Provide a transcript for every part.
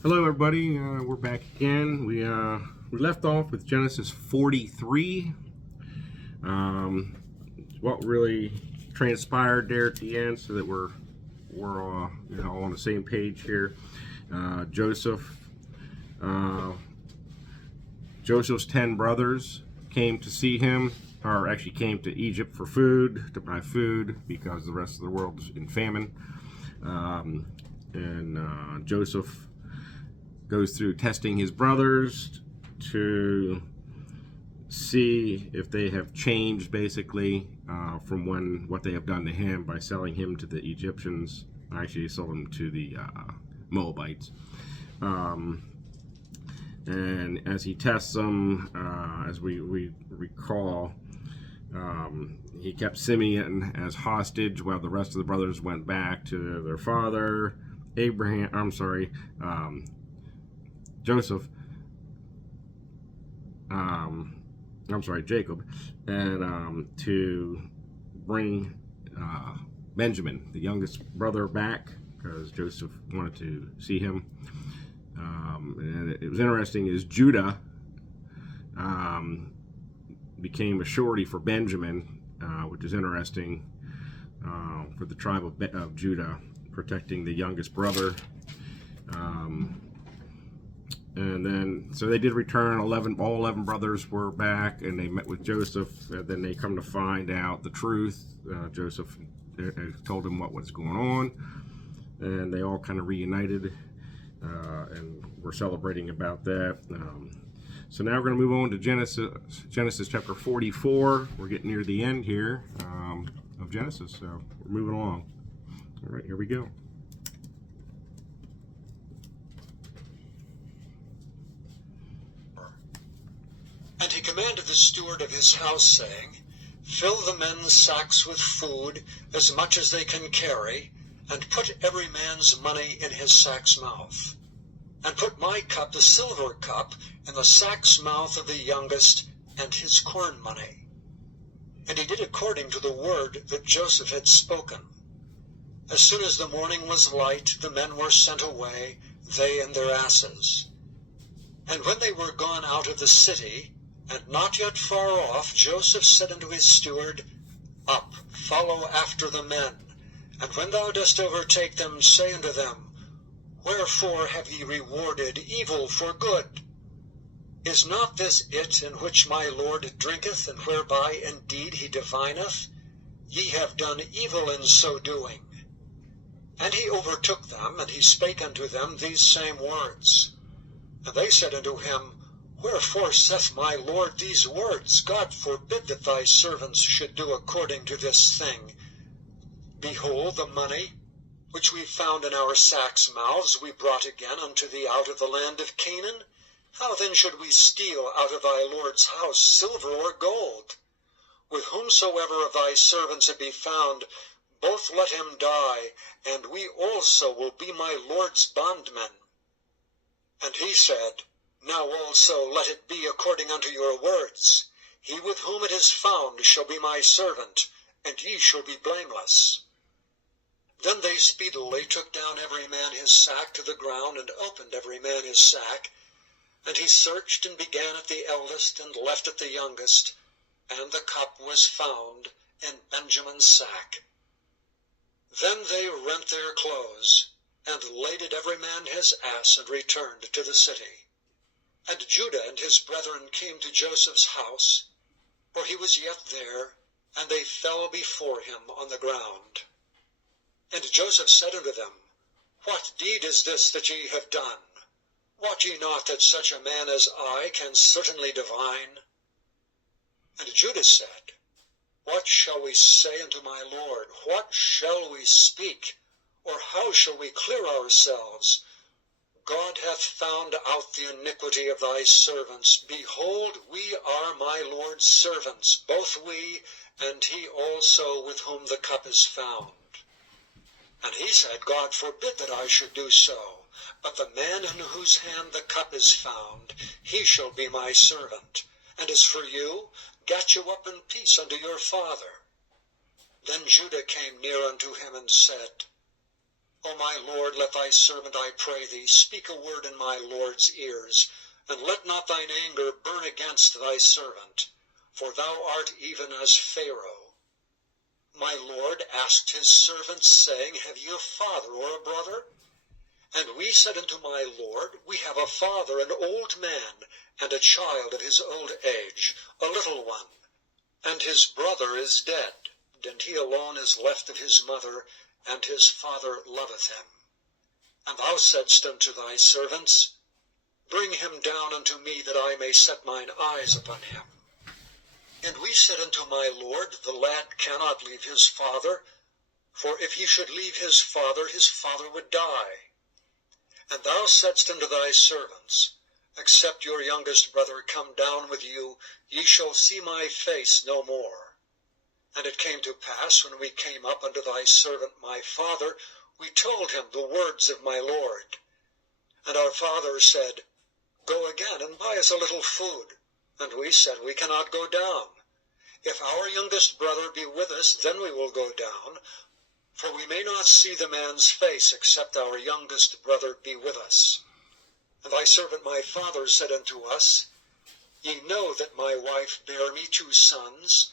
Hello, everybody. We're back again. We left off with Genesis 43. What really transpired there at the end, so that we're on the same page here. Joseph's 10 brothers came to see him, or actually came to Egypt for food, to buy food, because the rest of the world is in famine. And Joseph goes through testing his brothers to see if they have changed, basically, from what they have done to him by selling him to the Egyptians. Actually, he sold him to the Moabites. And as he tests them, as we recall, he kept Simeon as hostage while the rest of the brothers went back to their father, Joseph, Jacob, and to bring Benjamin, the youngest brother, back, because Joseph wanted to see him. And it was interesting, is Judah became a surety for Benjamin, which is interesting, for the tribe of Judah, protecting the youngest brother. And then, so they did return. All 11 brothers were back, and they met with Joseph. And then they come to find out the truth. Joseph told them what was going on, and they all kind of reunited, and we're celebrating about that. So now we're going to move on to Genesis chapter 44. We're getting near the end here of Genesis, so we're moving along. All right, here we go. And he commanded the steward of his house, saying, Fill the men's sacks with food, as much as they can carry, and put every man's money in his sack's mouth. And put my cup, the silver cup, in the sack's mouth of the youngest, and his corn money. And he did according to the word that Joseph had spoken. As soon as the morning was light, the men were sent away, they and their asses. And when they were gone out of the city, and not yet far off, Joseph said unto his steward, Up, follow after the men, and when thou dost overtake them, say unto them, Wherefore have ye rewarded evil for good? Is not this it in which my Lord drinketh, and whereby indeed he divineth? Ye have done evil in so doing. And he overtook them, and he spake unto them these same words. And they said unto him, Wherefore saith my Lord these words? God forbid that thy servants should do according to this thing. Behold, the money which we found in our sacks' mouths we brought again unto thee out of the land of Canaan. How then should we steal out of thy Lord's house silver or gold? With whomsoever of thy servants it be found, both let him die, and we also will be my Lord's bondmen. And he said, Now also let it be according unto your words. He with whom it is found shall be my servant, and ye shall be blameless. Then they speedily took down every man his sack to the ground, and opened every man his sack. And he searched, and began at the eldest, and left at the youngest. And the cup was found in Benjamin's sack. Then they rent their clothes, and laded every man his ass, and returned to the city. And Judah and his brethren came to Joseph's house, for he was yet there, and they fell before him on the ground. And Joseph said unto them, What deed is this that ye have done? Wot ye not that such a man as I can certainly divine? And Judah said, What shall we say unto my Lord? What shall we speak? Or how shall we clear ourselves? God hath found out the iniquity of thy servants. Behold, we are my Lord's servants, both we, and he also with whom the cup is found. And he said, God forbid that I should do so, but the man in whose hand the cup is found, he shall be my servant. And as for you, get you up in peace unto your father. Then Judah came near unto him and said, O my Lord, let thy servant, I pray thee, speak a word in my Lord's ears, and let not thine anger burn against thy servant, for thou art even as Pharaoh. My Lord asked his servants, saying, Have ye a father or a brother? And we said unto my Lord, We have a father, an old man, and a child of his old age, a little one. And his brother is dead, and he alone is left of his mother, and his father loveth him. And thou saidst unto thy servants, Bring him down unto me, that I may set mine eyes upon him. And we said unto my Lord, The lad cannot leave his father, for if he should leave his father would die. And thou saidst unto thy servants, Except your youngest brother come down with you, ye shall see my face no more. And it came to pass, when we came up unto thy servant my father, we told him the words of my Lord. And our father said, Go again, and buy us a little food. And we said, We cannot go down. If our youngest brother be with us, then we will go down, for we may not see the man's face, except our youngest brother be with us. And thy servant my father said unto us, Ye know that my wife bare me 2 sons,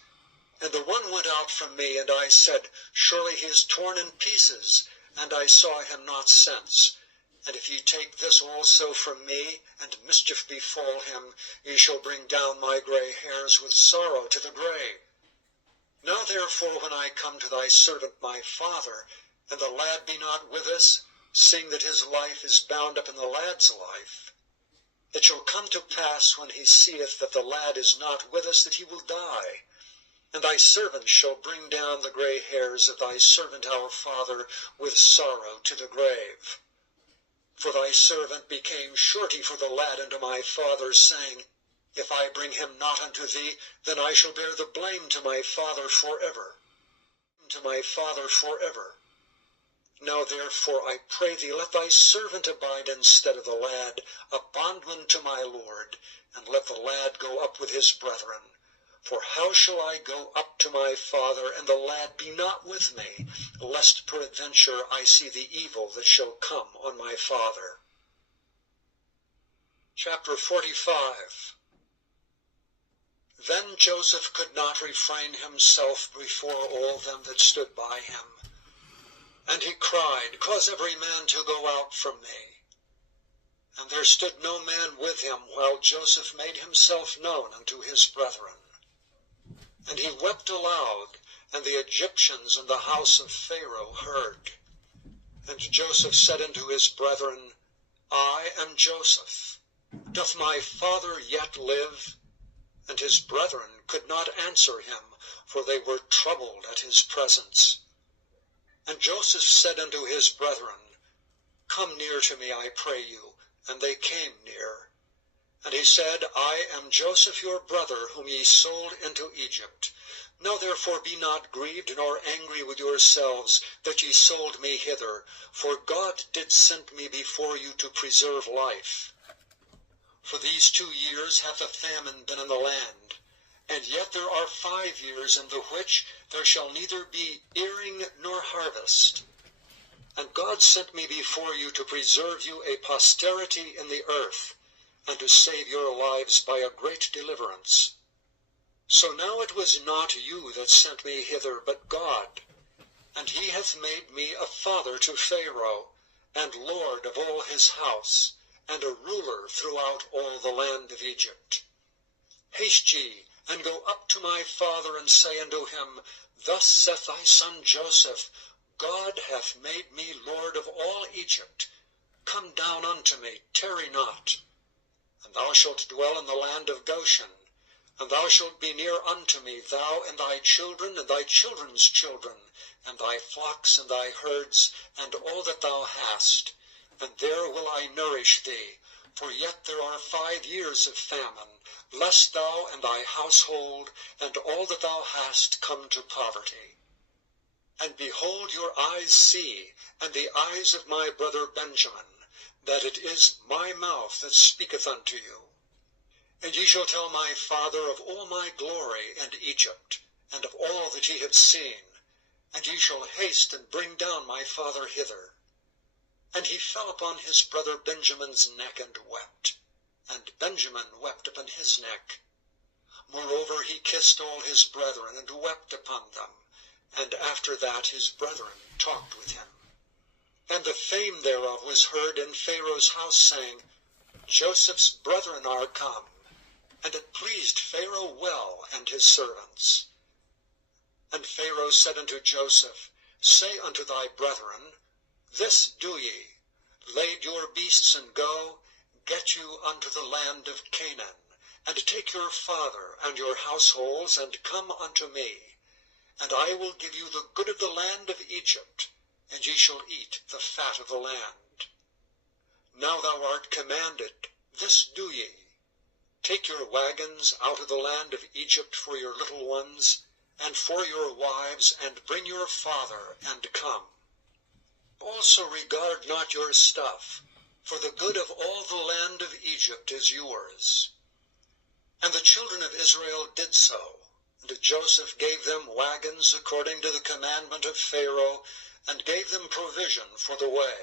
and the one went out from me, and I said, Surely he is torn in pieces, and I saw him not since. And if ye take this also from me, and mischief befall him, ye shall bring down my gray hairs with sorrow to the grave. Now therefore, when I come to thy servant my father, and the lad be not with us, seeing that his life is bound up in the lad's life, it shall come to pass, when he seeth that the lad is not with us, that he will die. And thy servant shall bring down the gray hairs of thy servant our father with sorrow to the grave. For thy servant became surety for the lad unto my father, saying, If I bring him not unto thee, then I shall bear the blame to my father forever. To my father forever. Now therefore I pray thee, let thy servant abide instead of the lad, a bondman to my Lord, and let the lad go up with his brethren. For how shall I go up to my father, and the lad be not with me, lest peradventure I see the evil that shall come on my father? Chapter 45. Then Joseph could not refrain himself before all them that stood by him. And he cried, Cause every man to go out from me. And there stood no man with him, while Joseph made himself known unto his brethren. And he wept aloud, and the Egyptians in the house of Pharaoh heard. And Joseph said unto his brethren, I am Joseph. Doth my father yet live? And his brethren could not answer him, for they were troubled at his presence. And Joseph said unto his brethren, Come near to me, I pray you. And they came near. And he said, I am Joseph your brother, whom ye sold into Egypt. Now therefore be not grieved nor angry with yourselves, that ye sold me hither, for God did send me before you to preserve life. For these 2 years hath a famine been in the land, and yet there are 5 years in the which there shall neither be earing nor harvest. And God sent me before you to preserve you a posterity in the earth, and to save your lives by a great deliverance. So now it was not you that sent me hither, but God. And he hath made me a father to Pharaoh, and lord of all his house, and a ruler throughout all the land of Egypt. Haste ye, and go up to my father, and say unto him, Thus saith thy son Joseph, God hath made me lord of all Egypt. Come down unto me, tarry not. And thou shalt dwell in the land of Goshen, and thou shalt be near unto me, thou and thy children, and thy children's children, and thy flocks and thy herds, and all that thou hast. And there will I nourish thee, for yet there are 5 years of famine, lest thou and thy household, and all that thou hast, come to poverty. And behold, your eyes see, and the eyes of my brother Benjamin, that it is my mouth that speaketh unto you. And ye shall tell my father of all my glory and Egypt, and of all that ye have seen, and ye shall haste and bring down my father hither. And he fell upon his brother Benjamin's neck and wept, and Benjamin wept upon his neck. Moreover, he kissed all his brethren, and wept upon them. And after that his brethren talked with him. And the fame thereof was heard in Pharaoh's house, saying, Joseph's brethren are come. And it pleased Pharaoh well, and his servants. And Pharaoh said unto Joseph, Say unto thy brethren, This do ye, lade your beasts and go, get you unto the land of Canaan, and take your father and your households, and come unto me, and I will give you the good of the land of Egypt, and ye shall eat the fat of the land. Now thou art commanded, this do ye, take your wagons out of the land of Egypt for your little ones, and for your wives, and bring your father, and come. Also regard not your stuff, for the good of all the land of Egypt is yours. And the children of Israel did so, and Joseph gave them wagons according to the commandment of Pharaoh, and gave them provision for the way.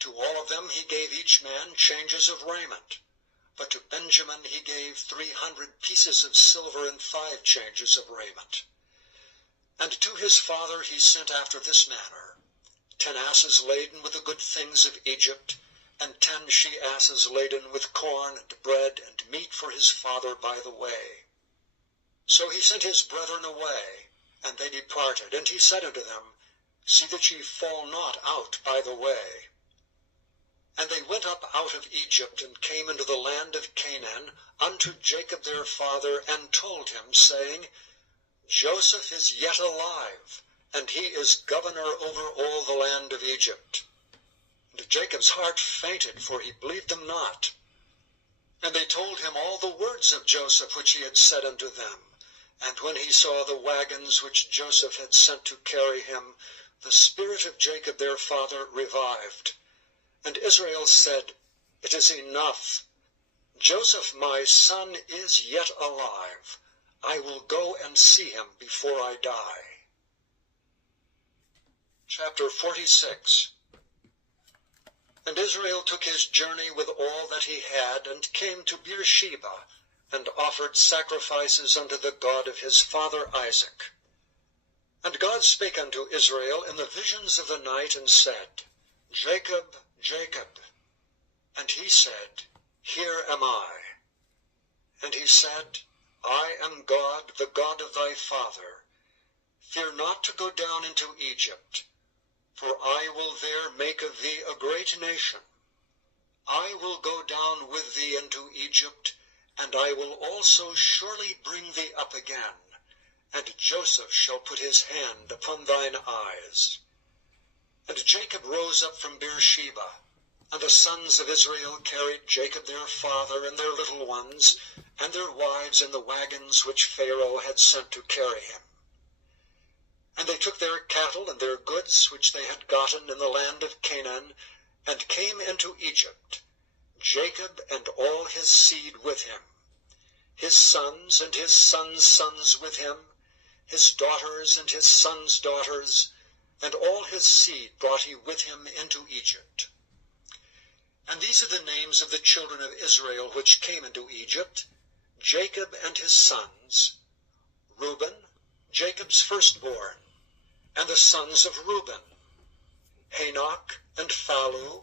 To all of them he gave each man changes of raiment, but to Benjamin he gave 300 pieces of silver and 5 changes of raiment. And to his father he sent after this manner, 10 asses laden with the good things of Egypt, and 10 she-asses laden with corn and bread and meat for his father by the way. So he sent his brethren away, and they departed. And he said unto them, See that ye fall not out by the way. And they went up out of Egypt, and came into the land of Canaan, unto Jacob their father, and told him, saying, Joseph is yet alive, and he is governor over all the land of Egypt. And Jacob's heart fainted, for he believed them not. And they told him all the words of Joseph which he had said unto them. And when he saw the wagons which Joseph had sent to carry him, the spirit of Jacob their father revived. And Israel said, It is enough. Joseph my son is yet alive. I will go and see him before I die. Chapter 46. And Israel took his journey with all that he had, and came to Beersheba, and offered sacrifices unto the God of his father Isaac. And God spake unto Israel in the visions of the night, and said, Jacob, Jacob. And he said, Here am I. And he said, I am God, the God of thy father. Fear not to go down into Egypt, for I will there make of thee a great nation. I will go down with thee into Egypt, and I will also surely bring thee up again, and Joseph shall put his hand upon thine eyes. And Jacob rose up from Beersheba, and the sons of Israel carried Jacob their father and their little ones, and their wives in the wagons which Pharaoh had sent to carry him. And they took their cattle and their goods which they had gotten in the land of Canaan, and came into Egypt, Jacob and all his seed with him, his sons and his sons' sons with him, his daughters and his sons' daughters, and all his seed brought he with him into Egypt. And these are the names of the children of Israel which came into Egypt, Jacob and his sons, Reuben, Jacob's firstborn, and the sons of Reuben, Hanok, and Phalu,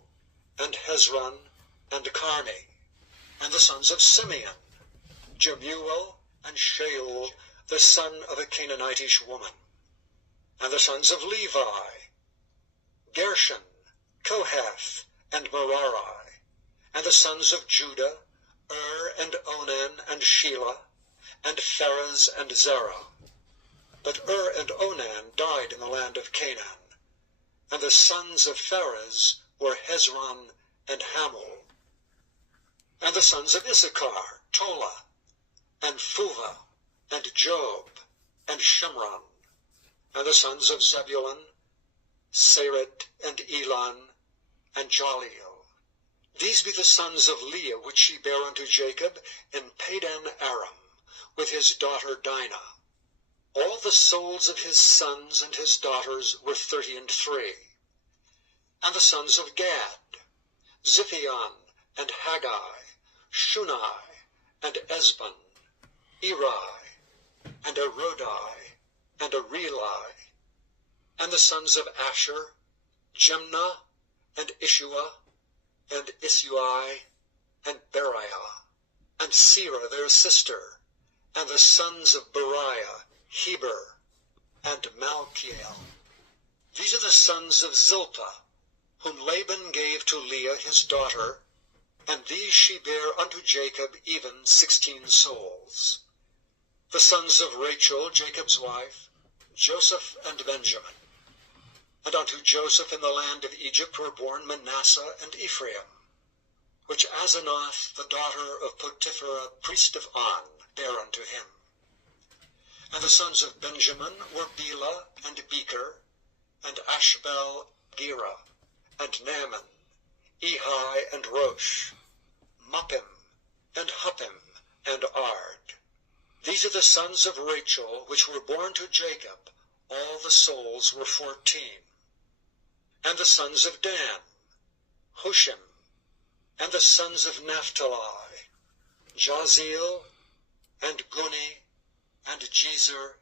and Hezron, and Carmi, and the sons of Simeon, Jemuel, and Sheol, the son of a Canaanitish woman, and the sons of Levi, Gershon, Kohath, and Merari, and the sons of Judah, and Onan, and Shelah, and Pharez, and Zerah. But and Onan died in the land of Canaan. And the sons of Pharez were Hezron and Hamul. And the sons of Issachar, Tola, and Phuvah, and Job, and Shimron. And the sons of Zebulun, Sered, and Elon, and Jaleel. These be the sons of Leah which she bare unto Jacob in Padan Aram, with his daughter Dinah. All the souls of his sons and his daughters were 33. And the sons of Gad, Ziphion, and Haggai, Shunai, and Esbon, Eri, and Arodai, and Areli. And the sons of Asher, Jemnah, and Ishua, and Isui, and Beriah, and Serah their sister, and the sons of Beriah, Heber, and Malchiel. These are the sons of Zilpah, whom Laban gave to Leah his daughter, and these she bare unto Jacob even 16 souls. The sons of Rachel, Jacob's wife, Joseph and Benjamin. And unto Joseph in the land of Egypt were born Manasseh and Ephraim, which Asenath, the daughter of Potiphera, priest of On, bare unto him. And the sons of Benjamin were Bela and Becher, and Ashbel, Gera, and Naaman, Ehi, and Rosh, Muppim, and Huppim, and Ard. These are the sons of Rachel, which were born to Jacob. All the souls were 14. And the sons of Dan, Hushim. And the sons of Naphtali, Jaziel, and Guni, and Jezer,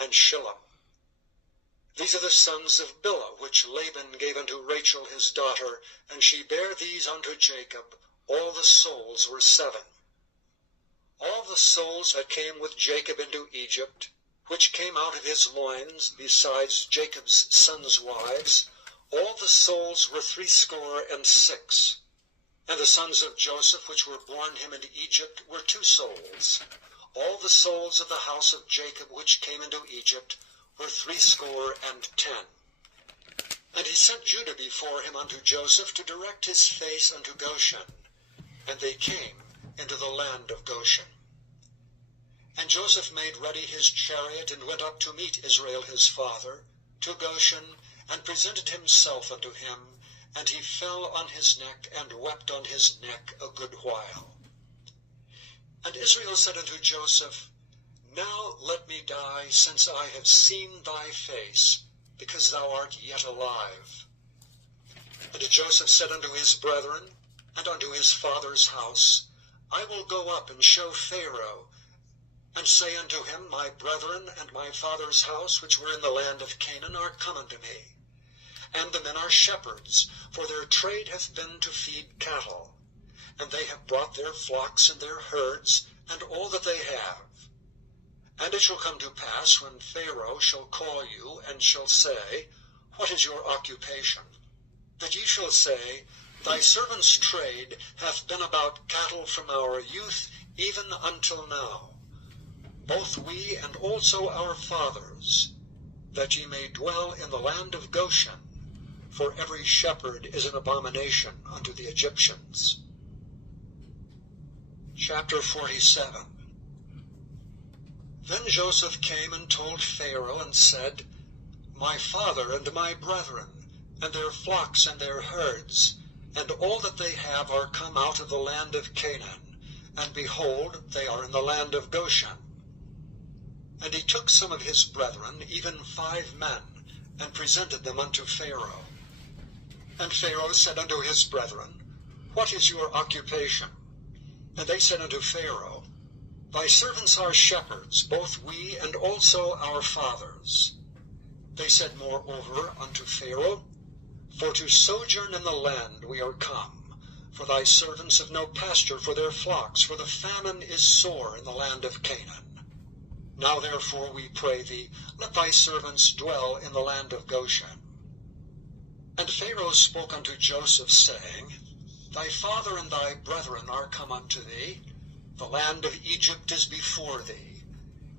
and Shillem. These are the sons of Bilhah, which Laban gave unto Rachel his daughter, and she bare these unto Jacob. All the souls were 7. All the souls that came with Jacob into Egypt, which came out of his loins, besides Jacob's sons' wives, all the souls were 66. And the sons of Joseph, which were born him in Egypt, were 2 souls. All the souls of the house of Jacob, which came into Egypt, were 70. And he sent Judah before him unto Joseph to direct his face unto Goshen. And they came into the land of Goshen. And Joseph made ready his chariot, and went up to meet Israel his father, to Goshen, and presented himself unto him. And he fell on his neck, and wept on his neck a good while. And Israel said unto Joseph, Now let me die, since I have seen thy face, because thou art yet alive. And Joseph said unto his brethren, and unto his father's house, I will go up and show Pharaoh, and say unto him, My brethren and my father's house, which were in the land of Canaan, are come unto me. And the men are shepherds, for their trade hath been to feed cattle. And they have brought their flocks and their herds, and all that they have. And it shall come to pass, when Pharaoh shall call you, and shall say, What is your occupation? That ye shall say, Thy servant's trade hath been about cattle from our youth even until now, both we and also our fathers, that ye may dwell in the land of Goshen, for every shepherd is an abomination unto the Egyptians. Chapter 47. Then Joseph came and told Pharaoh, and said, My father and my brethren, and their flocks and their herds, and all that they have are come out of the land of Canaan, and behold, they are in the land of Goshen. And he took some of his brethren, even 5 men, and presented them unto Pharaoh. And Pharaoh said unto his brethren, What is your occupation? And they said unto Pharaoh, Thy servants are shepherds, both we and also our fathers. They said moreover unto Pharaoh, For to sojourn in the land we are come, for thy servants have no pasture for their flocks, for the famine is sore in the land of Canaan. Now therefore we pray thee, let thy servants dwell in the land of Goshen. And Pharaoh spoke unto Joseph, saying, Thy father and thy brethren are come unto thee, the land of Egypt is before thee.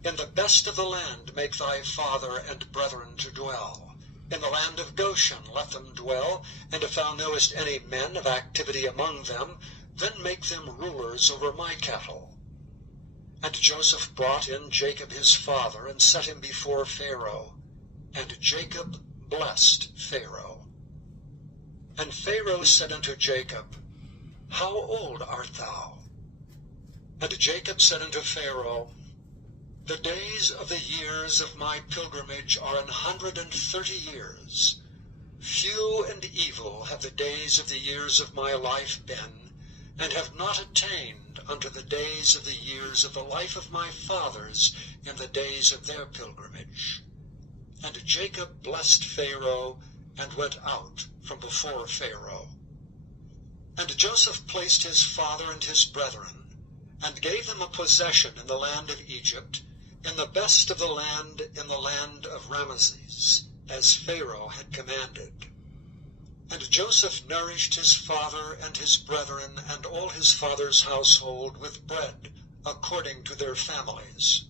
In the best of the land make thy father and brethren to dwell. In the land of Goshen let them dwell, and if thou knowest any men of activity among them, then make them rulers over my cattle. And Joseph brought in Jacob his father, and set him before Pharaoh. And Jacob blessed Pharaoh. And Pharaoh said unto Jacob, How old art thou? And Jacob said unto Pharaoh, The days of the years of my pilgrimage are 130 years. Few and evil have the days of the years of my life been, and have not attained unto the days of the years of the life of my fathers in the days of their pilgrimage. And Jacob blessed Pharaoh, and went out from before Pharaoh. And Joseph placed his father and his brethren, and gave them a possession in the land of Egypt, in the best of the land, in the land of Ramesses, as Pharaoh had commanded. And Joseph nourished his father and his brethren and all his father's household with bread, according to their families.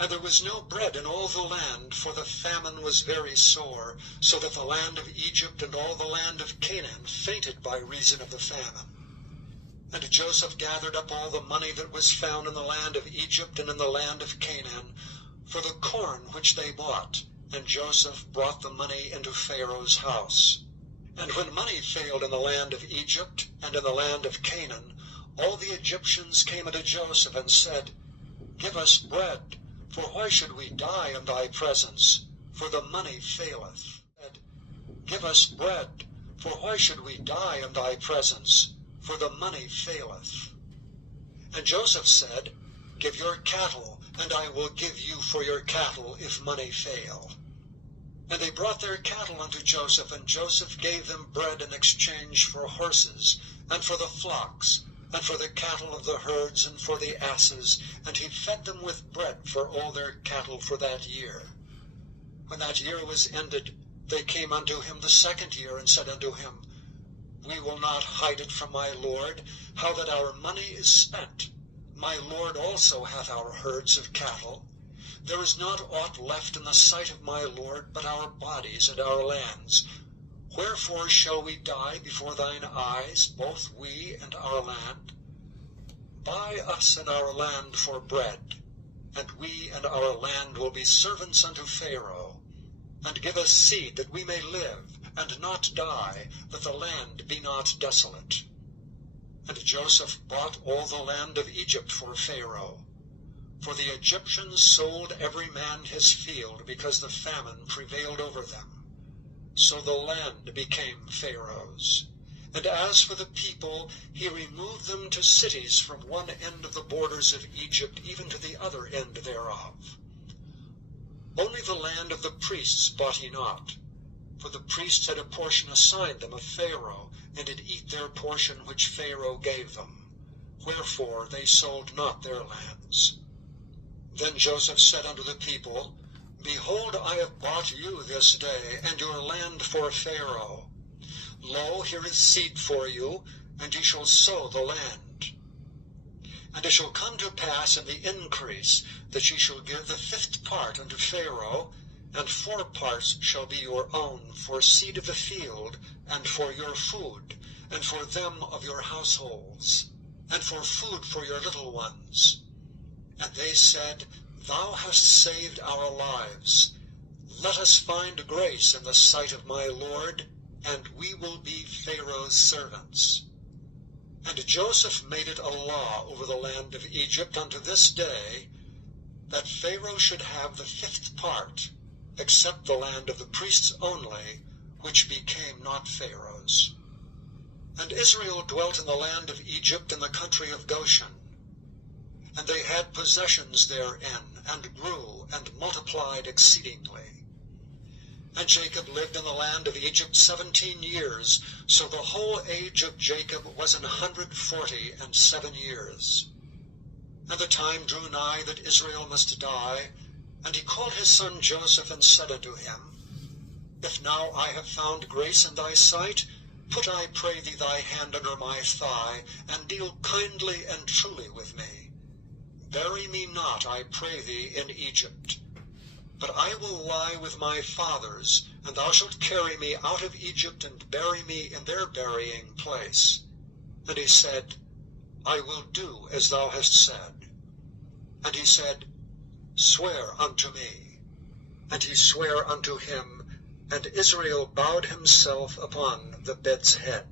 And there was no bread in all the land, for the famine was very sore, so that the land of Egypt and all the land of Canaan fainted by reason of the famine. And Joseph gathered up all the money that was found in the land of Egypt and in the land of Canaan, for the corn which they bought, and Joseph brought the money into Pharaoh's house. And when money failed in the land of Egypt and in the land of Canaan, all the Egyptians came unto Joseph and said, Give us bread, for why should we die in thy presence? For the money faileth. Give us bread, for why should we die in thy presence? For the money faileth. And Joseph said, Give your cattle, and I will give you for your cattle if money fail. And they brought their cattle unto Joseph, and Joseph gave them bread in exchange for horses, and for the flocks, and for the cattle of the herds, and for the asses, and he fed them with bread for all their cattle for that year. When that year was ended, they came unto him the second year, and said unto him, We will not hide it from my lord, how that our money is spent. My lord also hath our herds of cattle. There is not aught left in the sight of my lord but our bodies and our lands. Wherefore shall we die before thine eyes, both we and our land? Buy us and our land for bread, and we and our land will be servants unto Pharaoh. And give us seed that we may live, and not die, that the land be not desolate. And Joseph bought all the land of Egypt for Pharaoh. For the Egyptians sold every man his field, because the famine prevailed over them. So the land became Pharaoh's. And as for the people, he removed them to cities from one end of the borders of Egypt even to the other end thereof. Only the land of the priests bought he not, for the priests had a portion assigned them of Pharaoh, and did eat their portion which Pharaoh gave them. Wherefore they sold not their lands. Then Joseph said unto the people, Behold, I have bought you this day, and your land for Pharaoh. Lo, here is seed for you, and ye shall sow the land. And it shall come to pass in the increase, that ye shall give the 5th part unto Pharaoh, and 4 parts shall be your own for seed of the field, and for your food, and for them of your households, and for food for your little ones. And they said, Thou hast saved our lives. Let us find grace in the sight of my Lord, and we will be Pharaoh's servants. And Joseph made it a law over the land of Egypt unto this day, that Pharaoh should have the 5th part, except the land of the priests only, which became not Pharaoh's. And Israel dwelt in the land of Egypt in the country of Goshen. And they had possessions therein, and grew, and multiplied exceedingly. And Jacob lived in the land of Egypt 17 years, so the whole age of Jacob was 147 years. And the time drew nigh that Israel must die, and he called his son Joseph, and said unto him, If now I have found grace in thy sight, put, I pray thee, thy hand under my thigh, and deal kindly and truly with me. Bury me not, I pray thee, in Egypt. But I will lie with my fathers, and thou shalt carry me out of Egypt, and bury me in their burying place. And he said, I will do as thou hast said. And he said, Swear unto me. And he sware unto him, and Israel bowed himself upon the bed's head.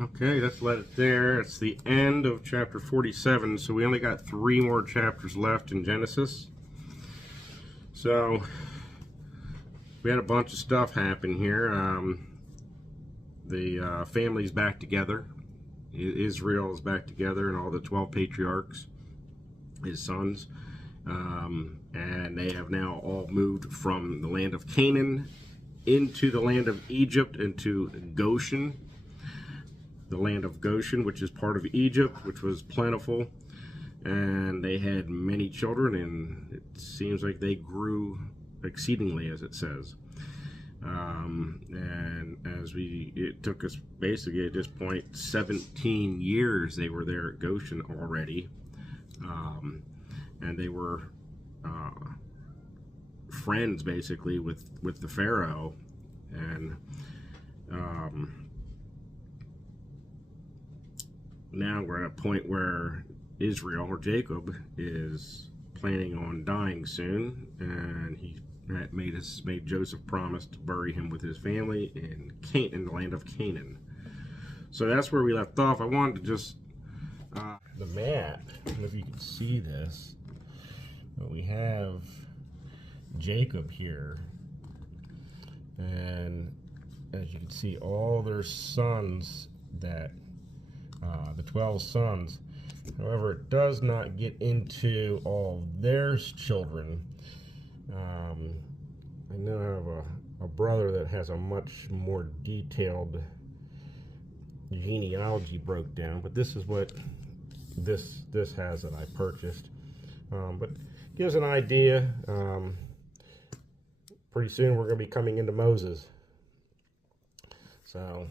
Okay, let's let it there. It's the end of chapter 47, so we only got 3 more chapters left in Genesis. So, we had a bunch of stuff happen here. The family's back together. Israel is back together, and all the 12 patriarchs, his sons, and they have now all moved from the land of Canaan into the land of Egypt, into Goshen, the land of Goshen, which is part of Egypt, which was plentiful, and they had many children, and it seems like they grew exceedingly, as it says. And it took us basically at this point 17 years they were there at Goshen already, and they were friends basically with the Pharaoh, and now we're at a point where Israel, or Jacob, is planning on dying soon, and he made Joseph promise to bury him with his family in the land of Canaan. So that's where we left off. I wanted to just the map. I don't know if you can see this, but we have Jacob here, and as you can see, all their sons, that the 12 sons. However, it does not get into all their children. I know I have a brother that has a much more detailed genealogy broke down, but this is what this has that I purchased. But gives an idea. Pretty soon we're going to be coming into Moses. So